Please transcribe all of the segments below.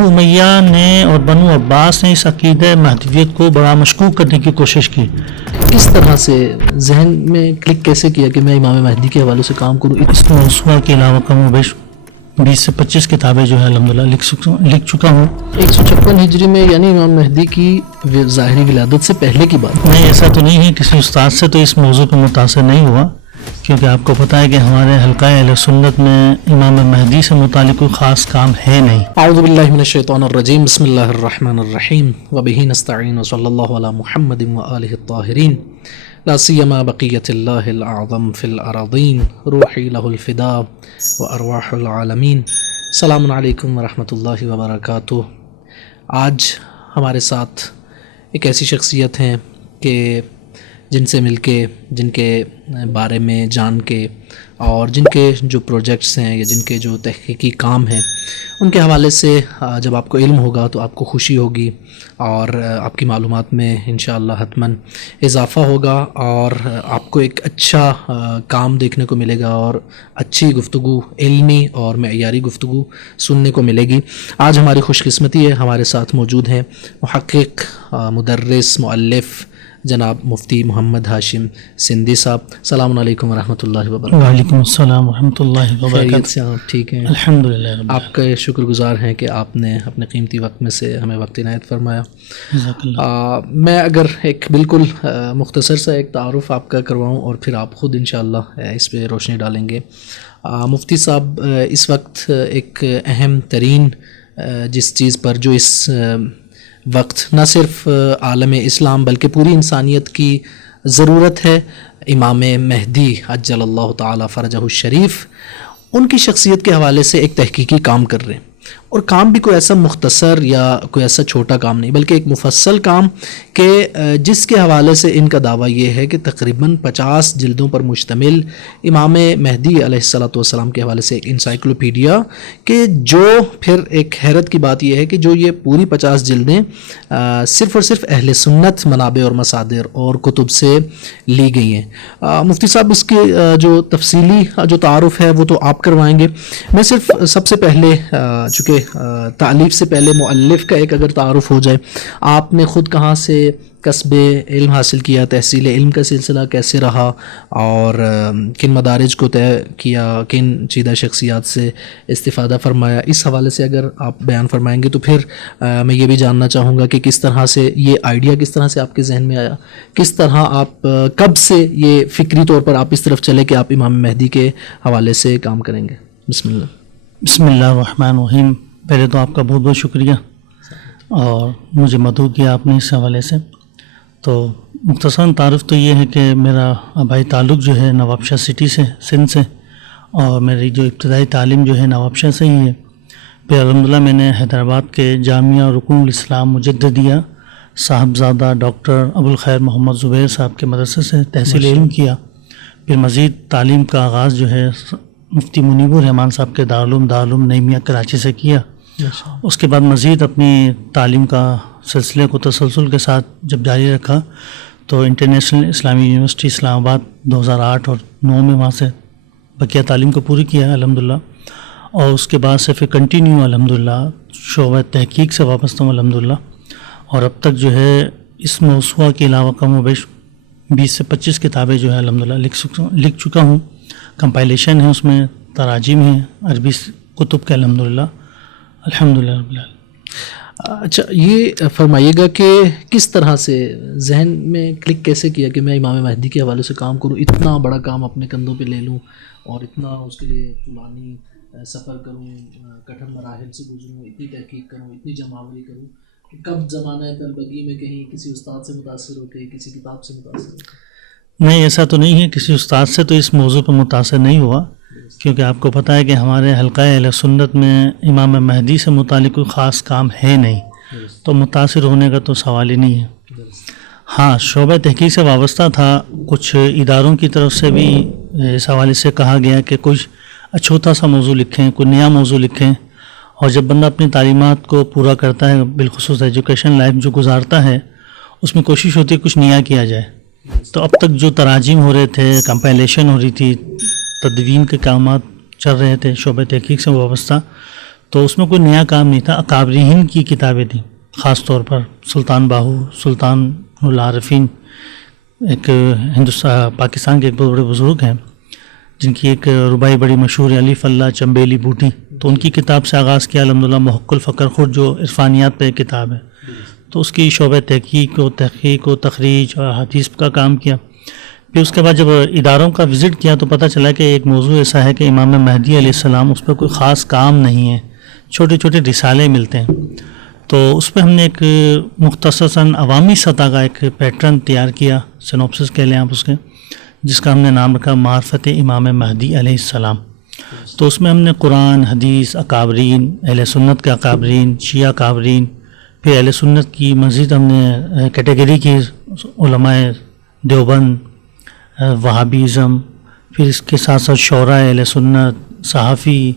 بنو امیہ نے اور بنو عباس نے اس عقیدہ مہدویت کو بڑا مشکوک کرنے کی کوشش کی. کس طرح سے ذہن میں کلک کیسے کیا کہ میں امام مہدی کے حوالے سے کام کروں؟ اس موضوع کے علاوہ کم و بیش 20 سے 25 کتابیں جو ہے الحمدللہ لکھ چکا ہوں. 156 ہجری میں یعنی امام مہدی کی ظاہری ولادت سے پہلے کی بات؟ نہیں، ایسا تو نہیں ہے. کسی استاد سے تو اس موضوع پہ متاثر نہیں ہوا، کیونکہ آپ کو پتہ ہے کہ ہمارے حلقہ اہل سنت میں امام مہدی سے متعلق کوئی خاص کام ہے نہیں. اعوذ باللہ من الشیطان الرجیم، بسم اللہ الرحمن الرحیم، وبہ نستعین، وصلی اللہ علی محمد وآلہ الطاہرین، لا سیما بقیت اللہ الاعظم فی الارضین، روحی لہ الفدا وارواح العالمین. السلام علیکم ورحمۃ اللہ وبرکاتہ. آج ہمارے ساتھ ایک ایسی شخصیت ہیں کہ جن سے مل کے، جن کے بارے میں جان کے، اور جن کے جو پروجیکٹس ہیں یا جن کے جو تحقیقی کام ہیں ان کے حوالے سے جب آپ کو علم ہوگا تو آپ کو خوشی ہوگی اور آپ کی معلومات میں انشاءاللہ حتماً اضافہ ہوگا اور آپ کو ایک اچھا کام دیکھنے کو ملے گا اور اچھی گفتگو، علمی اور معیاری گفتگو سننے کو ملے گی. آج ہماری خوش قسمتی ہے، ہمارے ساتھ موجود ہیں محقق، مدرس، مؤلف جناب مفتی محمد ہاشم سندھی صاحب. السلام علیکم ورحمۃ اللہ وبرکاتہ. وعلیکم السلام ورحمۃ اللہ وبرکاتہ. خیریت سے آپ ٹھیک ہیں؟ الحمدللہ. آپ کا شکر گزار ہیں کہ آپ نے اپنے قیمتی وقت میں سے ہمیں وقت عنایت فرمایا. جزاک اللہ. میں اگر ایک بالکل مختصر سا ایک تعارف آپ کا کرواؤں اور پھر آپ خود انشاءاللہ اس پہ روشنی ڈالیں گے. مفتی صاحب اس وقت ایک اہم ترین جس چیز پر جو اس وقت نہ صرف عالم اسلام بلکہ پوری انسانیت کی ضرورت ہے، امام مہدی عجل اللہ تعالی فرجہ الشریف، ان کی شخصیت کے حوالے سے ایک تحقیقی کام کر رہے ہیں. اور کام بھی کوئی ایسا مختصر یا کوئی ایسا چھوٹا کام نہیں بلکہ ایک مفصل کام کہ جس کے حوالے سے ان کا دعویٰ یہ ہے کہ تقریباً 50 جلدوں پر مشتمل امام مہدی علیہ الصلوۃ والسلام کے حوالے سے ایک انسائکلوپیڈیا، کہ جو پھر ایک حیرت کی بات یہ ہے کہ جو یہ پوری 50 جلدیں صرف اور صرف اہل سنت منابع اور مصادر اور کتب سے لی گئی ہیں. مفتی صاحب اس کے جو تفصیلی جو تعارف ہے وہ تو آپ کروائیں گے. میں صرف سب سے پہلے چونکہ تعلیف سے پہلے مؤلف کا ایک اگر تعارف ہو جائے، آپ نے خود کہاں سے کسب علم حاصل کیا، تحصیل علم کا سلسلہ کیسے رہا، اور کن مدارج کو طے کیا، کن چیدہ شخصیات سے استفادہ فرمایا، اس حوالے سے اگر آپ بیان فرمائیں گے تو پھر میں یہ بھی جاننا چاہوں گا کہ کس طرح سے یہ آئیڈیا کس طرح سے آپ کے ذہن میں آیا، کس طرح آپ کب سے یہ فکری طور پر آپ اس طرف چلے کہ آپ امام مہدی کے حوالے سے کام کریں گے. بسم اللہ. بسم اللہ الرحمن الرحیم. پہلے تو آپ کا بہت بہت شکریہ اور مجھے مدعو کیا آپ نے اس حوالے سے. تو مختصراً تعارف تو یہ ہے کہ میرا آبائی تعلق جو ہے نواب شاہ سٹی سے، سندھ سے، اور میری جو ابتدائی تعلیم جو ہے نواب شاہ سے ہی ہے. پھر الحمدللہ میں نے حیدرآباد کے جامعہ رکن الاسلام مجددیہ صاحبزادہ ڈاکٹر ابوالخیر محمد زبیر صاحب کے مدرسے سے تحصیل علم کیا. پھر مزید تعلیم کا آغاز جو ہے مفتی منیب الرحمان صاحب کے دارالعلوم نعیمیہ کراچی سے کیا. اس کے بعد مزید اپنی تعلیم کا سلسلے کو تسلسل کے ساتھ جب جاری رکھا تو انٹرنیشنل اسلامی یونیورسٹی اسلام آباد 2008 اور 2009 میں وہاں سے بقیہ تعلیم کو پوری کیا ہے الحمدللہ. اور اس کے بعد سے پھر کنٹینیو الحمدللہ شعبہ تحقیق سے وابستہ ہوں الحمدللہ. اور اب تک جو ہے اس موضوع کے علاوہ کم و بیش 20 سے 25 کتابیں جو ہے الحمدللہ لکھ چکا ہوں. کمپائلیشن ہے، اس میں تراجم ہیں عربی کتب کے الحمدللہ الحمدللہ رب العالمین. اچھا، یہ فرمائیے گا کہ کس طرح سے ذہن میں کلک کیسے کیا کہ میں امام مہدی کے حوالے سے کام کروں، اتنا بڑا کام اپنے کندھوں پہ لے لوں اور اتنا اس کے لیے طولانی سفر کروں، کٹھن مراحل سے گزروں، اتنی تحقیق کروں، اتنی جمعآوری کروں. کب زمانہ طلبگی میں کہیں کسی استاد سے متاثر ہو کے، کسی کتاب سے متاثر ہو؟ نہیں، ایسا تو نہیں ہے. کسی استاد سے تو اس موضوع پر متاثر نہیں ہوا، کیونکہ آپ کو پتہ ہے کہ ہمارے حلقہ اہل سنت میں امام مہدی سے متعلق کوئی خاص کام ہے نہیں، تو متاثر ہونے کا تو سوال ہی نہیں ہے. ہاں، شعبہ تحقیق سے وابستہ تھا. کچھ اداروں کی طرف سے بھی اس حوالے سے کہا گیا کہ کچھ چھوٹا سا موضوع لکھیں، کوئی نیا موضوع لکھیں. اور جب بندہ اپنی تعلیمات کو پورا کرتا ہے، بالخصوص ایجوکیشن لائف جو گزارتا ہے، اس میں کوشش ہوتی ہے کچھ نیا کیا جائے. تو اب تک جو تراجم ہو رہے تھے، کمپائلیشن ہو رہی تھی، تدوین کے کامات چل رہے تھے شعبہ تحقیق سے وابستہ، تو اس میں کوئی نیا کام نہیں تھا، اکابرین کی کتابیں تھیں، خاص طور پر سلطان باہو، سلطان العارفین، ایک پاکستان کے ایک بہت بڑے بزرگ ہیں جن کی ایک ربائی بڑی مشہور ہے، الف اللہ چمبیلی بوٹی، تو ان کی کتاب سے آغاز کیا الحمدللہ۔ محق الفقر خود جو عرفانیات پہ ایک کتاب ہے، تو اس کی شعبہ تحقیق و تخریج اور حدیث کا کام کیا۔ پھر اس کے بعد جب اداروں کا وزٹ کیا تو پتہ چلا کہ ایک موضوع ایسا ہے کہ امام مہدی علیہ السلام اس پہ کوئی خاص کام نہیں ہے، چھوٹے چھوٹے رسالے ملتے ہیں۔ تو اس پہ ہم نے ایک مختصراً عوامی سطح کا ایک پیٹرن تیار کیا، سینوپسس کہہ لیں آپ اس کے، جس کا ہم نے نام رکھا معرفت امام مہدی علیہ السلام۔ تو اس میں ہم نے قرآن، حدیث، اکابرین، اہل سنت کے اکابرین، شیعہ اکابرین، پھر اہل سنت کی مزید ہم نے کیٹیگری کی علماء دیوبند، وہابیزم، پھر اس کے ساتھ ساتھ شعراء اہل سنت، صحافی،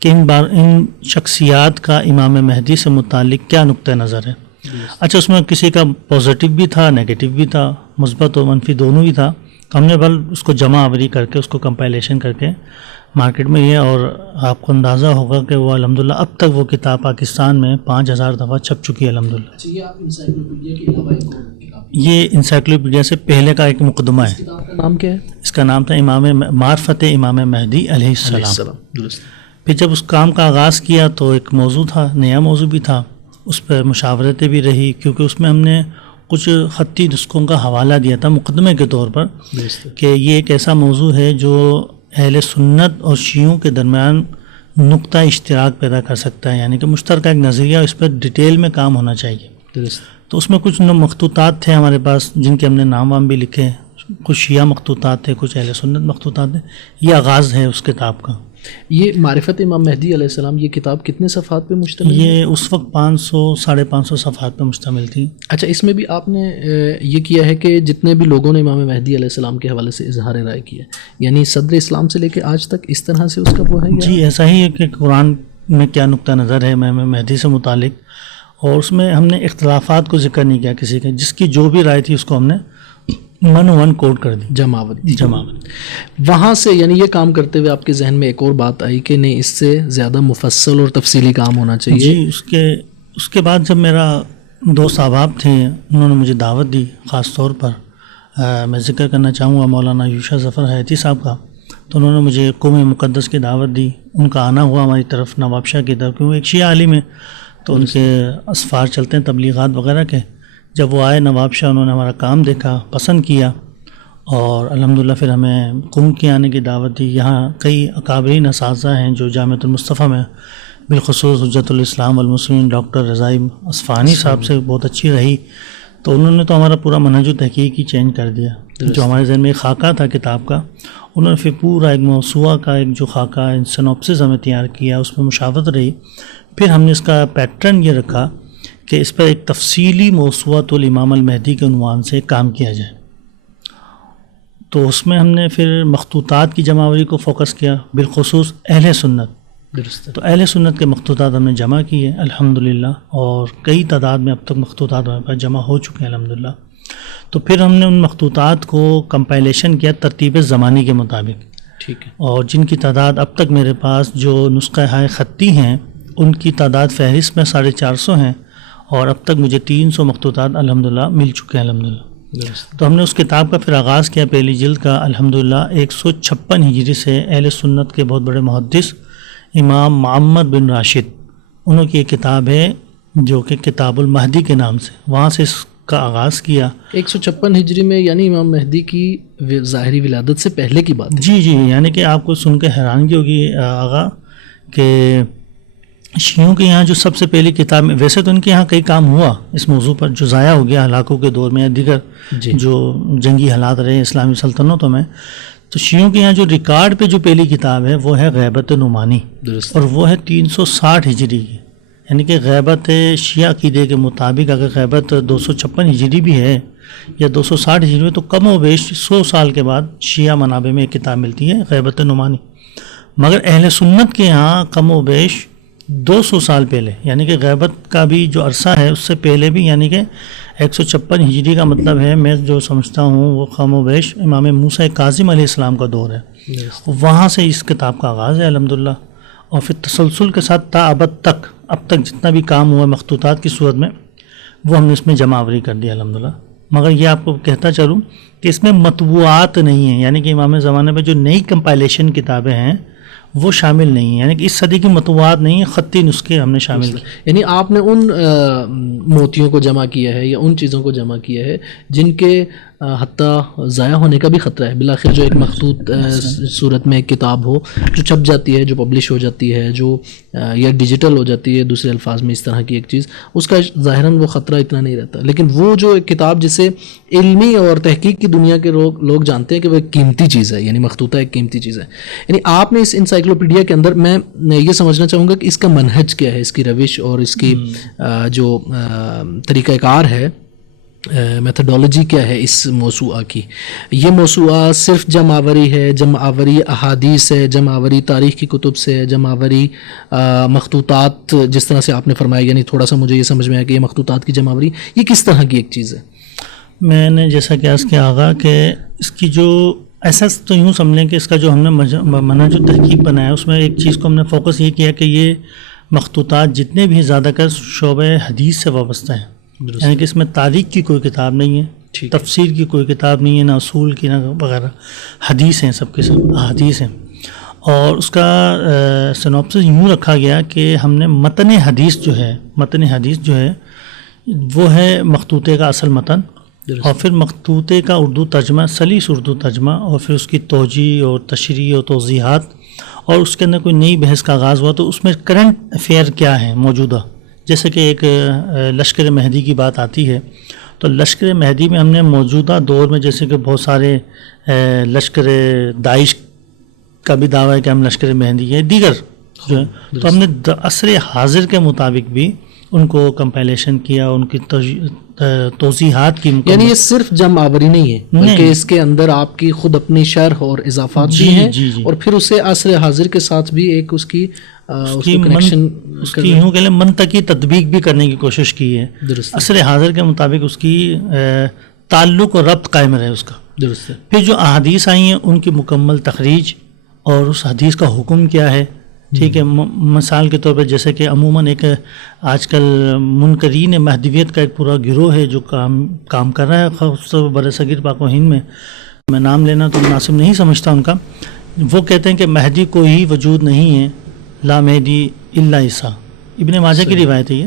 کہ ان شخصیات کا امام مہدی سے متعلق کیا نقطہ نظر ہے۔ اچھا، اس میں کسی کا پازیٹیو بھی تھا، نیگیٹو بھی تھا، مثبت و منفی دونوں ہی تھا۔ ہم نے بل اس کو جمع آوری کر کے، اس کو کمپائلیشن کر کے مارکیٹ میں یہ، اور آپ کو اندازہ ہوگا کہ وہ الحمدللہ اب تک وہ کتاب پاکستان میں 5000 دفعہ چھپ چکی ہے الحمدللہ۔ اچھا، یہ آپ انسائکلوپیڈیا کے علاوہ ایک اور کتاب، یہ انسائکلوپیڈیا سے پہلے کا ایک مقدمہ ہے۔ کتاب کا نام کیا ہے؟ اس کا نام تھا معرفت امام مہدی علیہ السلام۔ درست۔ پھر جب اس کام کا آغاز کیا تو ایک موضوع تھا، نیا موضوع بھی تھا، اس پہ مشاورتیں بھی رہی، کیونکہ اس میں ہم نے کچھ خطی نسخوں کا حوالہ دیا تھا مقدمے کے طور پر، کہ یہ ایک ایسا موضوع ہے جو اہل سنت اور شیعوں کے درمیان نقطہ اشتراک پیدا کر سکتا ہے، یعنی کہ مشترکہ ایک نظریہ، اس پر ڈیٹیل میں کام ہونا چاہیے۔ درست۔ تو اس میں کچھ مخطوطات تھے ہمارے پاس جن کے ہم نے نام وام بھی لکھے، کچھ شیعہ مخطوطات تھے، کچھ اہل سنت مخطوطات تھے۔ یہ آغاز ہے اس کتاب کا۔ یہ معرفت امام مہدی علیہ السلام، یہ کتاب کتنے صفحات پہ مشتمل ہے؟ یہ اس وقت 500 550 صفحات پہ مشتمل تھی۔ اچھا، اس میں بھی آپ نے یہ کیا ہے کہ جتنے بھی لوگوں نے امام مہدی علیہ السلام کے حوالے سے اظہار رائے کیا ہے، یعنی صدر اسلام سے لے کے آج تک اس طرح سے اس کا وہ ہے؟ جی ایسا ہی ہے کہ قرآن میں کیا نقطہ نظر ہے امام مہدی سے متعلق، اور اس میں ہم نے اختلافات کو ذکر نہیں کیا کسی کے، جس کی جو بھی رائے تھی اس کو ہم نے ون کوڈ کر دی، جماوری۔ جماوری۔ وہاں سے یعنی یہ کام کرتے ہوئے آپ کے ذہن میں ایک اور بات آئی کہ نہیں، اس سے زیادہ مفصل اور تفصیلی کام ہونا چاہیے؟ جی اس کے بعد جب میرا دوست احباب تھے، انہوں نے مجھے دعوت دی، خاص طور پر میں ذکر کرنا چاہوں گا مولانا یوشا ظفر حیاتی صاحب کا، تو انہوں نے مجھے قوم مقدس کی دعوت دی۔ ان کا آنا ہوا ہماری طرف نواب شاہ کی طرف، کیونکہ وہ ایک شیعہ عالم ہے تو ان کے اسفار چلتے ہیں تبلیغات وغیرہ کے۔ جب وہ آئے نواب شاہ، انہوں نے ہمارا کام دیکھا، پسند کیا، اور الحمدللہ پھر ہمیں قم کے آنے کی دعوت دی۔ یہاں کئی اکابرین اساتذہ ہیں جو جامعۃ المصطفیٰ میں، بالخصوص حجت الاسلام والمسلمین ڈاکٹر رضائی اصفہانی صاحب سے بہت اچھی رہی، تو انہوں نے تو ہمارا پورا منہج و تحقیق ہی چینج کر دیا۔ جو ہمارے ذہن میں ایک خاکہ تھا کتاب کا، انہوں نے پھر پورا ایک موسوعہ کا ایک جو خاکہ سینوپسس ہمیں تیار کیا، اس میں مشاورت رہی۔ پھر ہم نے اس کا پیٹرن یہ رکھا کہ اس پر ایک تفصیلی موسوعۃ الامام المہدی کے عنوان سے کام کیا جائے۔ تو اس میں ہم نے پھر مخطوطات کی جمع کو فوکس کیا، بالخصوص اہل سنت۔ درست۔ تو اہل سنت کے مخطوطات ہم نے جمع کیے الحمدللہ، اور کئی تعداد میں اب تک مخطوطات ہمارے پاس جمع ہو چکے ہیں الحمدللہ۔ تو پھر ہم نے ان مخطوطات کو کمپائلیشن کیا ترتیب زمانی کے مطابق، ٹھیک ہے۔ اور جن کی تعداد اب تک میرے پاس جو نسخہ ہائے خطی ہیں ان کی تعداد فہرست میں 450 ہیں، اور اب تک مجھے 300 مخطوطات الحمدللہ مل چکے ہیں الحمدللہ۔ تو ہم نے اس کتاب کا پھر آغاز کیا پہلی جلد کا الحمدللہ 156 ہجری سے اہل سنت کے بہت بڑے محدث امام محمد بن راشد، انہوں کی ایک کتاب ہے جو کہ کتاب المہدی کے نام سے، وہاں سے اس کا آغاز کیا۔ 156 ہجری میں، یعنی امام مہدی کی ظاہری ولادت سے پہلے کی بات ہے؟ جی جی، یعنی کہ آپ کو سن کے حیرانگی ہوگی آغا کہ شیعوں کے یہاں جو سب سے پہلی کتاب میں، ویسے تو ان کے یہاں کئی کام ہوا اس موضوع پر جو ضائع ہو گیا ہلاکوں کے دور میں یا دیگر جو جنگی حالات رہے اسلامی سلطنتوں میں، تو شیعوں کے یہاں جو ریکارڈ پہ جو پہلی کتاب ہے وہ ہے غیبت نعمانی، اور وہ ہے 360 ہجری کی، یعنی کہ غیبت شیعہ عقیدے کے مطابق اگر غیبت 256 ہجری بھی ہے یا 260 ہجری میں، تو کم و بیش 100 سال کے بعد شیعہ منابع میں ایک کتاب ملتی ہے غیبت نعمانی۔ مگر اہل سنت کے یہاں کم و بیش 200 سال پہلے، یعنی کہ غیبت کا بھی جو عرصہ ہے اس سے پہلے بھی، یعنی کہ 156 ہجری کا مطلب ہے، میں جو سمجھتا ہوں وہ کم و بیش امام موسیٰ کاظم علیہ السلام کا دور ہے، وہاں سے اس کتاب کا آغاز ہے الحمدللہ۔ اور پھر تسلسل کے ساتھ تا ابد تک اب تک جتنا بھی کام ہوا مخطوطات کی صورت میں وہ ہم نے اس میں جمع آوری کر دیا الحمدللہ. مگر یہ آپ کو کہتا چلوں کہ اس میں مطبوعات نہیں ہیں، یعنی کہ امام زمانے میں جو نئی کمپائلیشن کتابیں ہیں وہ شامل نہیں ہیں، یعنی کہ اس صدی کی مطبوعات نہیں ہیں، خطی نسخے ہم نے شامل کیے. یعنی آپ نے ان موتیوں کو جمع کیا ہے یا ان چیزوں کو جمع کیا ہے جن کے حتیٰ ضائع ہونے کا بھی خطرہ ہے. بالآخر جو ایک مخطوط صورت میں ایک کتاب ہو جو چھپ جاتی ہے، جو پبلش ہو جاتی ہے، جو یا ڈیجیٹل ہو جاتی ہے دوسرے الفاظ میں، اس طرح کی ایک چیز، اس کا ظاہراً وہ خطرہ اتنا نہیں رہتا. لیکن وہ جو ایک کتاب جسے علمی اور تحقیق کی دنیا کے لوگ جانتے ہیں کہ وہ ایک قیمتی چیز ہے، یعنی مخطوطہ ایک قیمتی چیز ہے. یعنی آپ نے اس انسائکلوپیڈیا کے اندر، میں یہ سمجھنا چاہوں گا کہ اس کا منہج کیا ہے، اس کی روش اور اس کی جو طریقہ کار ہے، میتھڈولوجی کیا ہے اس موسوعہ کی. یہ موسوعہ صرف جمع آوری ہے، جمع آوری احادیث ہے، جمع آوری تاریخ کی کتب سے ہے، جمع آوری مخطوطات جس طرح سے آپ نے فرمایا، یعنی تھوڑا سا مجھے یہ سمجھ میں آیا کہ یہ مخطوطات کی جمع آوری یہ کس طرح کی ایک چیز ہے؟ میں نے جیسا کہ عرض کیا آغا کہ اس کی جو ایسا تو یوں سمجھ لیں کہ اس کا جو ہم نے منہج جو تحقیق بنایا اس میں ایک چیز کو ہم نے فوکس یہ کیا کہ یہ مخطوطات جتنے بھی زیادہ کر شعبہ حدیث سے وابستہ ہیں، یعنی کہ اس میں تاریخ کی کوئی کتاب نہیں ہے، تفسیر کی کوئی کتاب نہیں ہے، نہ اصول کی، نہ وغیرہ. حدیث ہیں، سب کے سب حدیث ہیں. اور اس کا سنوپسس یوں رکھا گیا کہ ہم نے متن حدیث جو ہے وہ ہے مخطوطے کا اصل متن، اور پھر مخطوطے کا اردو ترجمہ، سلیس اردو ترجمہ، اور پھر اس کی توجیہ اور تشریح اور توضیحات، اور اس کے اندر کوئی نئی بحث کا آغاز ہوا تو اس میں کرنٹ افیئر کیا ہے موجودہ. جیسے کہ ایک لشکر مہدی کی بات آتی ہے تو لشکر مہدی میں ہم نے موجودہ دور میں جیسے کہ بہت سارے لشکر داعش کا بھی دعویٰ ہے کہ ہم لشکر مہدی ہے، دیگر جو ہے، تو ہم نے عصر حاضر کے مطابق بھی ان کو کمپائلیشن کیا، ان کی توضیحات کی. یعنی یہ صرف جمع آوری نہیں ہے بلکہ اس کے اندر آپ کی خود اپنی شرح اور اضافات بھی ہیں، اور پھر اسے عصر حاضر کے ساتھ بھی ایک اس کی یوں کہ منطقی تطبیق بھی کرنے کی کوشش کی ہے، عصر حاضر کے مطابق اس کی تعلق اور ربط قائم رہے اس کا. درست ہے. پھر جو احادیث آئی ہیں ان کی مکمل تخریج اور اس حدیث کا حکم کیا ہے. ٹھیک ہے، مثال کے طور پہ جیسے کہ عموماً ایک آج کل منکرین مہدویت کا ایک پورا گروہ ہے جو کام کر رہا ہے خصوصاً برصغیر پاک و ہند میں نام لینا تو مناسب نہیں سمجھتا ان کا. وہ کہتے ہیں کہ مہدی کوئی وجود نہیں ہے، لا مہدی الا عیسیٰ. ابن ماجہ کی روایت ہے یہ.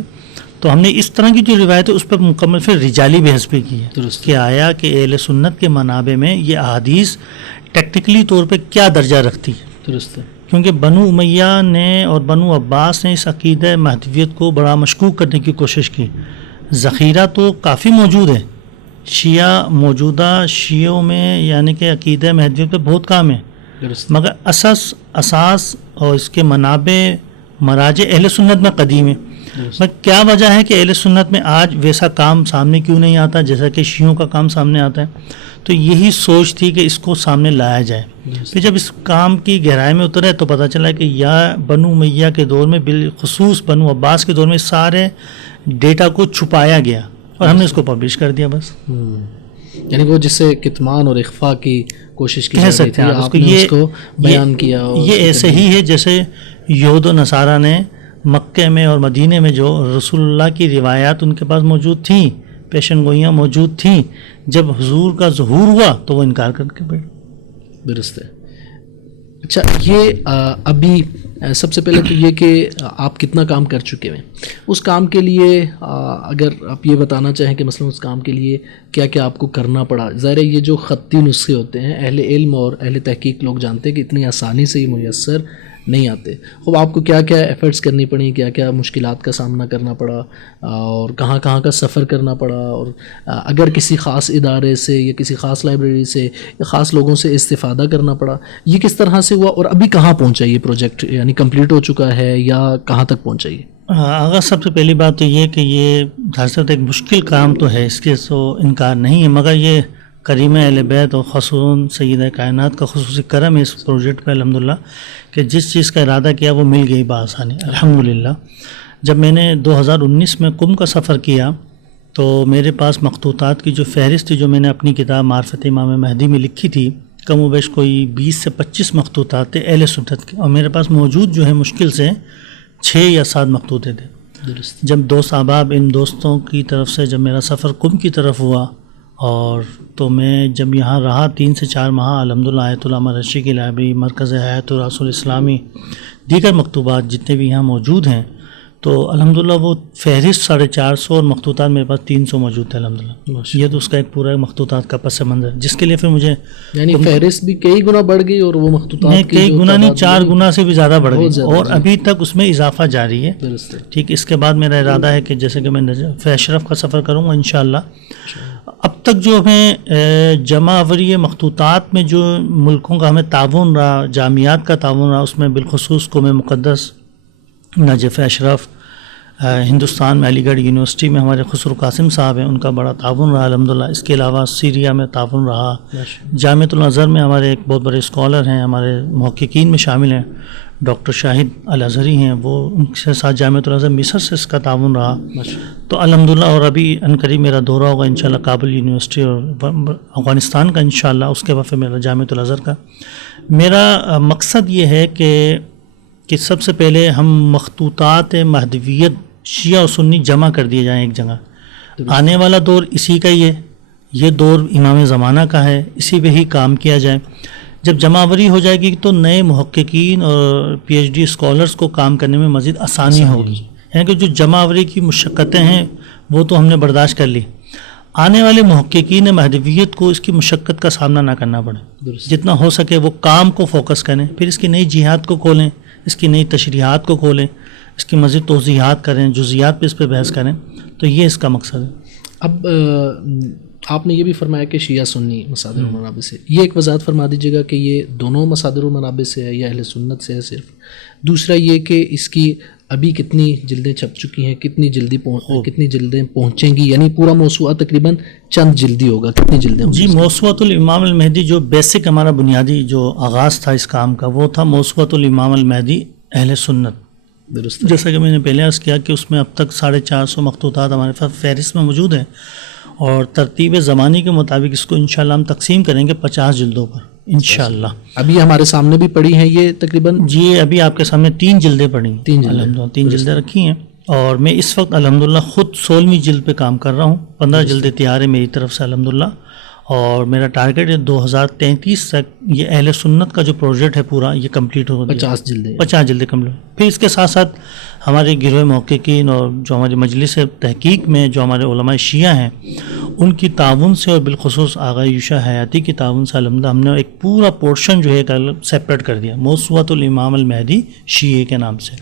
تو ہم نے اس طرح کی جو روایت ہے اس پر مکمل پھر رجالی بحث بھی کی ہے کہ آیا کہ اہل سنت کے منابع میں یہ احادیث ٹیکٹیکلی طور پہ کیا درجہ رکھتی ہے. درست ہے. کیونکہ بنو امیہ نے اور بنو عباس نے اس عقیدہ مہدویت کو بڑا مشکوک کرنے کی کوشش کی. ذخیرہ تو کافی موجود ہے، شیعہ موجودہ شیعوں میں یعنی کہ عقیدہ مہدویت پہ بہت کام ہے، مگر اساس اور اس کے منابع مراجع اہل سنت میں قدیم ہے. مگر کیا وجہ ہے کہ اہل سنت میں آج ویسا کام سامنے کیوں نہیں آتا جیسا کہ شیعوں کا کام سامنے آتا ہے؟ تو یہی سوچ تھی کہ اس کو سامنے لایا جائے. پھر جب اس کام کی گہرائی میں اترے تو پتہ چلا کہ یا بنو امیہ کے دور میں بالخصوص بنو عباس کے دور میں سارے ڈیٹا کو چھپایا گیا اور ہم نے اس کو پبلش کر دیا بس. یعنی وہ جسے کتمان اور اخفاء کی کوشش کی کہہ سکتے ہیں آپ کو بیان کیا. یہ ایسے ہی ہے جیسے یہود و نصارہ نے مکے میں اور مدینے میں جو رسول اللہ کی روایات ان کے پاس موجود تھیں، پیشن گوئیاں موجود تھیں، جب حضور کا ظہور ہوا تو وہ انکار کر کے بیٹھ. درست ہے. اچھا، یہ ابھی سب سے پہلے تو یہ کہ آپ کتنا کام کر چکے ہیں اس کام کے لیے، اگر آپ یہ بتانا چاہیں کہ مثلا اس کام کے لیے کیا کیا آپ کو کرنا پڑا. ظاہر ہے یہ جو خطی نسخے ہوتے ہیں اہل علم اور اہل تحقیق لوگ جانتے ہیں کہ اتنی آسانی سے یہ میسر نہیں آتے. خوب آپ کو کیا کیا ایفرٹس کرنی پڑیں، کیا کیا مشکلات کا سامنا کرنا پڑا، اور کہاں کہاں کا سفر کرنا پڑا، اور اگر کسی خاص ادارے سے یا کسی خاص لائبریری سے یا خاص لوگوں سے استفادہ کرنا پڑا، یہ کس طرح سے ہوا، اور ابھی کہاں پہنچا یہ پروجیکٹ، یعنی کمپلیٹ ہو چکا ہے یا کہاں تک پہنچا یہ؟ اگر سب سے پہلی بات تو یہ کہ یہ دراصل ایک مشکل کام تو ہے، اس کے تو انکار نہیں ہے، مگر یہ کریم اہل بیت اور خصوصاً سیدہ کائنات کا خصوصی کرم ہے اس پروجیکٹ کا الحمدللہ کہ جس چیز کا ارادہ کیا وہ مل گئی بآسانی الحمدللہ. جب میں نے 2019 میں قم کا سفر کیا تو میرے پاس مخطوطات کی جو فہرست تھی جو میں نے اپنی کتاب معرفت امام مہدی میں لکھی تھی کم و بیش کوئی 20 سے 25 مخطوطات تھے اہل سنت کے، اور میرے پاس موجود جو ہے مشکل سے 6 یا 7 مخطوطے تھے. درست. جب دوست احباب ان دوستوں کی طرف سے جب میرا سفر قم کی طرف ہوا، اور تو میں جب یہاں رہا 3 سے 4 ماہ، الحمدللہ آیت اللہ مرشی کی لائبریری، مرکز حیات الرسول اسلامی، دیگر مکتوبات جتنے بھی یہاں موجود ہیں، تو الحمدللہ وہ فہرست 450 اور مخطوطات میرے پاس 300 موجود تھے الحمدللہ. یہ تو اس کا ایک پورا مخطوطات کا پس منظر، جس کے لیے پھر مجھے یعنی فہرست بھی کئی گنا بڑھ گئی اور وہ مخطوطات نہیں، کئی گنا نہیں، 4 گنا سے بھی زیادہ بڑھ گئی، اور جی. ابھی تک اس میں اضافہ جاری ہے. درست ہے. ٹھیک، اس کے بعد میرا ارادہ ہے کہ جیسے کہ میں اشرف کا سفر کروں گا انشاءاللہ. اب تک جو ہمیں جمع آوری مخطوطات میں جو ملکوں کا ہمیں تعاون رہا، جامعات کا تعاون رہا، اس میں بالخصوص قوم مقدس، نجف اشرف، ہندوستان میں علی گڑھ یونیورسٹی میں ہمارے خسرو قاسم صاحب ہیں، ان کا بڑا تعاون رہا الحمدللہ. اس کے علاوہ سیریا میں تعاون رہا. جامعۃ الازہر میں ہمارے ایک بہت بڑے اسکالر ہیں، ہمارے محققین میں شامل ہیں، ڈاکٹر شاہد الازہری ہیں، وہ ان کے ساتھ جامعۃ الازہر مصر سے اس کا تعاون رہا. تو الحمدللہ، اور ابھی عنقریب میرا دورہ ہوگا انشاءاللہ کابل یونیورسٹی اور افغانستان کا انشاءاللہ، اس کے بعد پھر میرا جامعۃ الازہر کا. میرا مقصد یہ ہے کہ سب سے پہلے ہم مخطوطات مہدویت شیعہ و سنی جمع کر دیے جائیں ایک جگہ. آنے والا دور اسی کا ہی ہے، یہ دور امام زمانہ کا ہے، اسی پہ ہی کام کیا جائے. جب جمع آوری ہو جائے گی تو نئے محققین اور پی ایچ ڈی اسکالرس کو کام کرنے میں مزید آسانی ہوگی. یعنی کہ جو جمع آوری کی مشقتیں ہیں وہ تو ہم نے برداشت کر لی، آنے والے محققین مہدویت کو اس کی مشقت کا سامنا نہ کرنا پڑے. جتنا ہو سکے وہ کام کو فوکس کریں، پھر اس کی نئی جہات کو کھولیں، اس کی نئی تشریحات کو کھولیں، اس کی مزید توضیحات کریں، جزیات پہ اس پہ بحث کریں. تو یہ اس کا مقصد ہے. اب آپ نے یہ بھی فرمایا کہ شیعہ سنی مصادر و منابع سے، یہ ایک وضاحت فرما دیجیے گا کہ یہ دونوں مصادر و منابع سے ہے یا اہل سنت سے ہے صرف؟ دوسرا یہ کہ اس کی ابھی کتنی جلدیں چھپ چکی ہیں، کتنی جلدیں پہنچیں گی، یعنی پورا موسوعہ تقریباً چند جلدی ہوگا، کتنی جلدیں ہوگی؟ جی، موسوعۃ الامام المہدی جو بیسک ہمارا بنیادی جو آغاز تھا اس کام کا، وہ تھا موسوعۃ الامام المہدی اہل سنت. درست. جیسا کہ میں نے پہلے عرض کیا کہ اس میں اب تک 450 مخطوطات ہمارے پاس فہرست میں موجود ہیں، اور ترتیب زمانی کے مطابق اس کو انشاءاللہ ہم تقسیم کریں گے 50 جلدوں پر انشاءاللہ. ابھی ہمارے سامنے بھی پڑی ہیں یہ تقریباً؟ جی، ابھی آپ کے سامنے 3 جلدیں پڑی ہیں الحمدللہ، 3 جلدیں رکھی ہیں. اور میں اس وقت الحمدللہ خود 16ویں جلد پہ کام کر رہا ہوں. 15 جلدیں تیار ہیں میری طرف سے الحمدللہ، اور میرا ٹارگیٹ ہے 2033 تک یہ اہل سنت کا جو پروجیکٹ ہے پورا یہ کمپلیٹ ہو. 50 جلدیں کمپلیٹ. پھر اس کے ساتھ ساتھ ہمارے گروہ محققین اور جو ہماری مجلس تحقیق میں جو ہمارے علماء شیعہ ہیں ان کی تعاون سے، اور بالخصوص آغا یوشع حیاتی کی تعاون سے الحمدللہ ہم نے ایک پورا پورشن جو ہے سیپریٹ کر دیا موسوعۃ الامام المہدی شیعہ کے نام سے.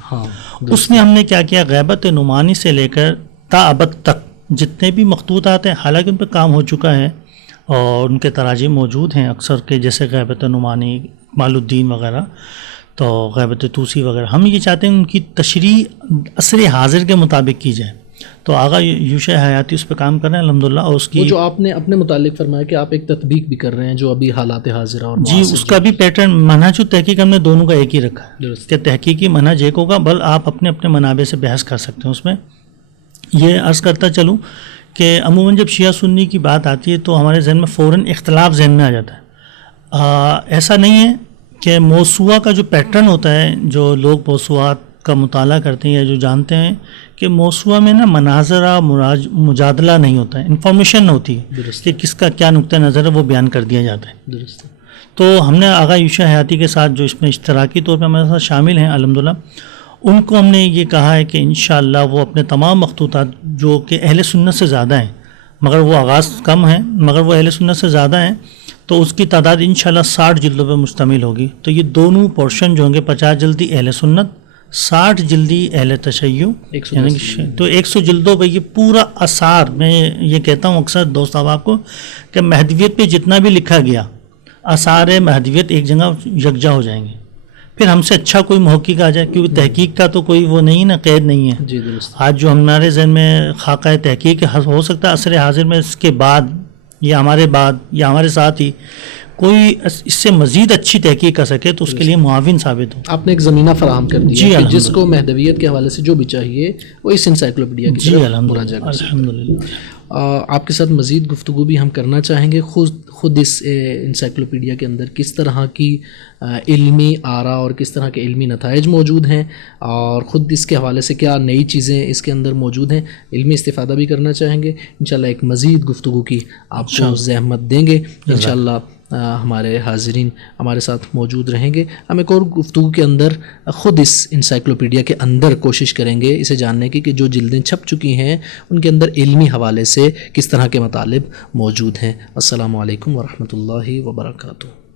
اس میں ہم نے کیا کیا، غیبت نعمانی سے لے کر تا ابد تک جتنے بھی مخطوطات ہیں، حالانکہ ان پہ کام ہو چکا ہے اور ان کے تراجم موجود ہیں اکثر کے، جیسے غیبت نعمانی، اکمال الدین وغیرہ، تو غیبت طوسی وغیرہ. ہم یہ چاہتے ہیں ان کی تشریح عصر حاضر کے مطابق کی جائے. تو آغا یوشع حیاتی اس پہ کام کر رہے ہیں الحمدللہ. اور اس کی جو آپ نے اپنے متعلق فرمایا کہ آپ ایک تطبیق بھی کر رہے ہیں جو ابھی حالات حاضرہ اور جی، اس کا بھی پیٹرن منہج و تحقیق ہم نے دونوں کا ایک ہی رکھا ہے کہ تحقیقی منہج ایک ہوگا، بل آپ اپنے اپنے منابع سے بحث کر سکتے ہیں. اس میں یہ عرض کرتا چلوں کہ عموماً جب شیعہ سنی کی بات آتی ہے تو ہمارے ذہن میں فوراً اختلاف ذہن میں آ جاتا ہے. ایسا نہیں ہے کہ موسوعہ کا جو پیٹرن ہوتا ہے، جو لوگ موسوعات کا مطالعہ کرتے ہیں یا جو جانتے ہیں کہ موسوعہ میں نا مناظرہ مجادلہ نہیں ہوتا ہے، انفارمیشن ہوتی ہے کہ کس کا کیا نقطہ نظر ہے وہ بیان کر دیا جاتا ہے. درست. تو ہم نے آغا یوشع حیاتی کے ساتھ جو اس میں اشتراکی طور پہ ہمارے ساتھ شامل ہیں الحمدللہ، ان کو ہم نے یہ کہا ہے کہ انشاءاللہ وہ اپنے تمام مخطوطات جو کہ اہل سنت سے زیادہ ہیں، مگر وہ آغاز کم ہیں مگر وہ اہل سنت سے زیادہ ہیں، تو اس کی تعداد انشاءاللہ 60 جلدوں پہ مشتمل ہوگی. تو یہ دونوں پورشن جو ہوں گے 50 جلدی اہل سنت، 60 جلدی اہل تشیع، یعنی تو 100 جلدوں پہ یہ پورا آثار. میں یہ کہتا ہوں اکثر دوست آپ کو کہ مہدویت پہ جتنا بھی لکھا گیا آثار مہدویت ایک جگہ یکجا ہو جائیں گے. پھر ہم سے اچھا کوئی محقق آ جائے، کیونکہ تحقیق کا تو کوئی وہ نہیں نا، قید نہیں ہے. جی درست. آج جو ہمارے ذہن میں خاکہ تحقیق ہو سکتا ہے عصر حاضر میں اس کے بعد یا ہمارے بعد یا ہمارے ساتھ ہی کوئی اس سے مزید اچھی تحقیق کر سکے تو اس کے لیے معاون ثابت ہو. آپ نے ایک زمینہ فراہم کر دیا جی کہ جس کو مہدویت کے حوالے سے جو بھی چاہیے وہ اس انسائکلوپیڈیا کی طرف مراجعہ کر سکتے ہیں. الحمدللہ. آپ کے ساتھ مزید گفتگو بھی ہم کرنا چاہیں گے خود اس انسائکلوپیڈیا کے اندر کس طرح کی علمی آراء اور کس طرح کے علمی نتائج موجود ہیں اور خود اس کے حوالے سے کیا نئی چیزیں اس کے اندر موجود ہیں، علمی استفادہ بھی کرنا چاہیں گے. انشاءاللہ ایک مزید گفتگو کی آپ کو زحمت دیں گے. انشاءاللہ ہمارے حاضرین ہمارے ساتھ موجود رہیں گے. ہم ایک اور گفتگو کے اندر خود اس انسائکلوپیڈیا کے اندر کوشش کریں گے اسے جاننے کی کہ جو جلدیں چھپ چکی ہیں ان کے اندر علمی حوالے سے کس طرح کے مطالب موجود ہیں. السلام علیکم ورحمۃ اللہ وبرکاتہ.